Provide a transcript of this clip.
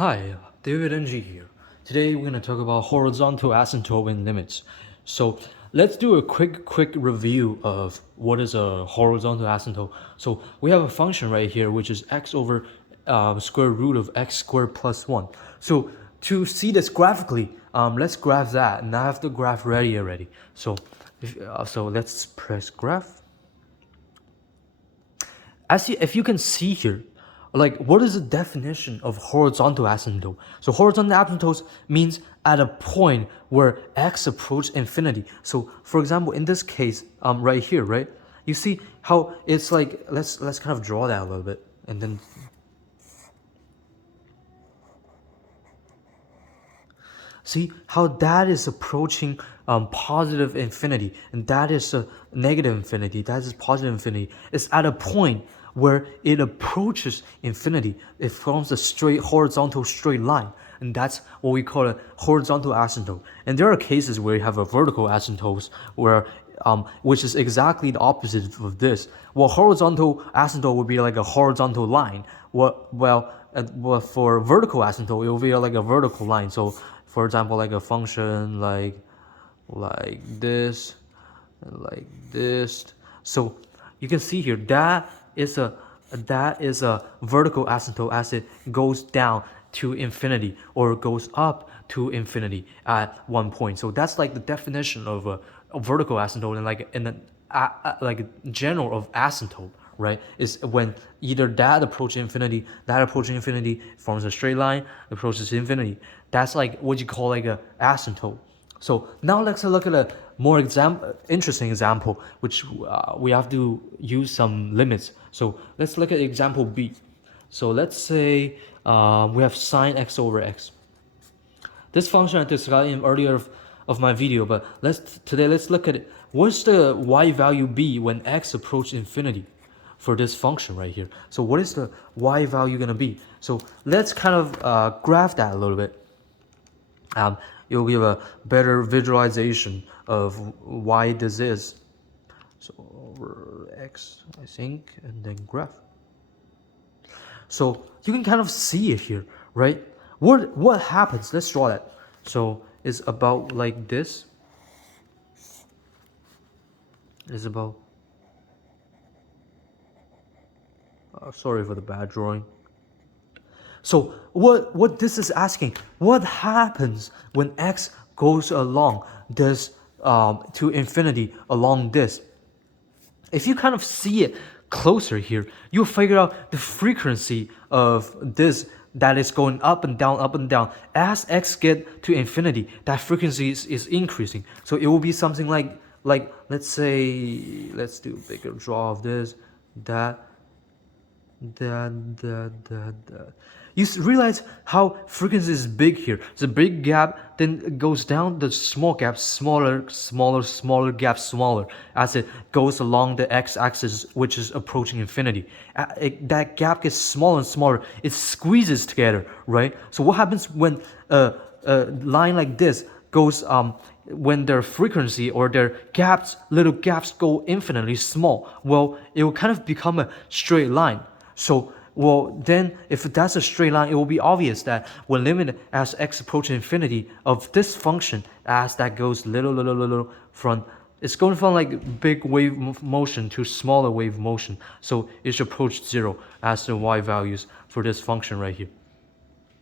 Hi, David NG here. Today we're going to talk about horizontal asymptote and limits. So let's do a quick review of what is a horizontal asymptote. So we have a function right here which is x over square root of x squared plus 1. So to see this graphically, let's graph that, and I have the graph ready already. So let's press graph. If you can see here, like what is the definition of horizontal asymptote? So horizontal asymptote means at a point where x approaches infinity. So for example, in this case, right here, right? You see how it's like, let's kind of draw that a little bit, and then see how that is approaching positive infinity, and that is a negative infinity. That is positive infinity. It's at a point where it approaches infinity. It forms a straight horizontal straight line, and that's what we call a horizontal asymptote. And there are cases where you have a vertical asymptote where which is exactly the opposite of this. Well, horizontal asymptote would be like a horizontal line. Well, for vertical asymptote, it will be like a vertical line. So, for example, like a function like this, and like this. So you can see here that is a vertical asymptote as it goes down to infinity or goes up to infinity at one point. So that's like the definition of a vertical asymptote, and like in the like general of asymptote, right? Is when either that approaching infinity forms a straight line, approaches infinity. That's like what you call like a asymptote. So now let's look at a more interesting example, which we have to use some limits. So let's look at example B. So let's say we have sine x over x. This function I described in earlier of my video, but today let's look at it. What's the y value be when x approaches infinity for this function right here? So what is the y value gonna be? So let's kind of graph that a little bit. You'll give a better visualization of why this is. So over x, I think, and then graph. So you can kind of see it here, right? What happens? Let's draw that. So it's about like this. It's about. Sorry for the bad drawing. So what this is asking, what happens when x goes along this to infinity along this? If you kind of see it closer here, you'll figure out the frequency of this that is going up and down, up and down. As x get to infinity, that frequency is increasing. So it will be something like let's say, let's do a bigger draw of this, that. You realize how frequency is big here. It's a big gap, then it goes down, the small gap, smaller gap, smaller, as it goes along the x-axis, which is approaching infinity. That gap gets smaller and smaller. It squeezes together, right? So what happens when a line like this goes when their frequency or their little gaps go infinitely small? Well, it will kind of become a straight line. So, well, then if that's a straight line, it will be obvious that when limited as x approaches infinity of this function, as that goes little from, it's going from like big wave motion to smaller wave motion. So it should approach 0 as the y values for this function right here.